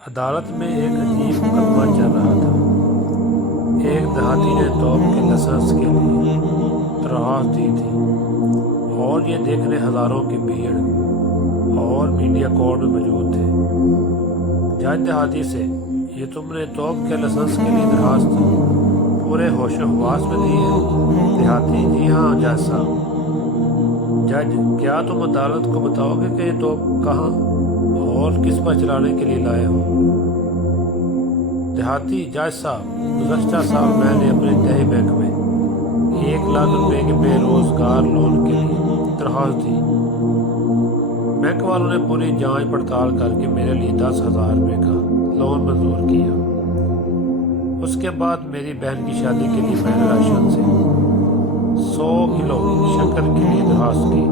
عدالت میں ایک عجیب مقدمہ چل رہا تھا۔ ایک دیہاتی نے توپ کے لائسنس کے لیے درخواست دی تھی اور یہ دیکھنے ہزاروں کی بھیڑ اور میڈیا کورٹ میں موجود تھے۔ جج دیہاتی سے، یہ تم نے توپ کے لائسنس کے لیے درخواست پورے ہوش و حواس میں دی ہے؟ دیہاتی: جی ہاں جج صاحب۔ جج: کیا تم عدالت کو بتاؤ گے کہ یہ توپ کہاں اور کس پر چلانے کے لیے لائے ہو؟ دیہاتی: جج صاحب، گزشتہ سال میں نے اپنے دیہی بینک میں 1,00,000 روپے کے بے روزگار لون کے لیے درخواست دی۔ بینک والوں نے پوری جانچ پڑتال کر کے میرے لیے 10,000 روپے کا لون منظور کیا۔ اس کے بعد میری بہن کی شادی کے لیے میں نے راشن سے 100 کلو شکر کے لیے درخواست کی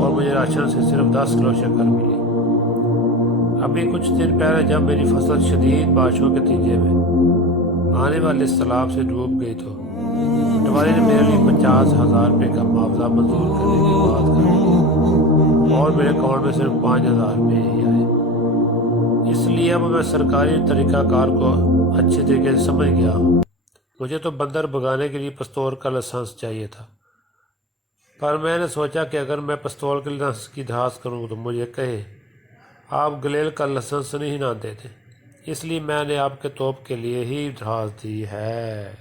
اور مجھے راشن سے صرف 10 کلو شکر ملی۔ ابھی کچھ دن پہلے جب میری فصل شدید بارشوں کے نتیجے میں آنے والے سیلاب سے ڈوب گئی تو پٹواری نے میرے لیے 50,000 روپے کا معاوضہ منظور کرنے کی بات کر دی اور میرے اکاؤنٹ میں صرف 5,000 روپے ہی آئے۔ اس لیے اب میں سرکاری طریقہ کار کو اچھے طریقے سے سمجھ گیا ہوں۔ مجھے تو بندر بھگانے کے لیے پستول کا لائسنس چاہیے تھا، پر میں نے سوچا کہ اگر میں پستول کے لائسنس کی درخواست کروں تو مجھے کہے آپ گلیل کا لائسنس نہیں نہ دیتے، اس لیے میں نے آپ کے توپ کے لیے ہی درخواست دی ہے۔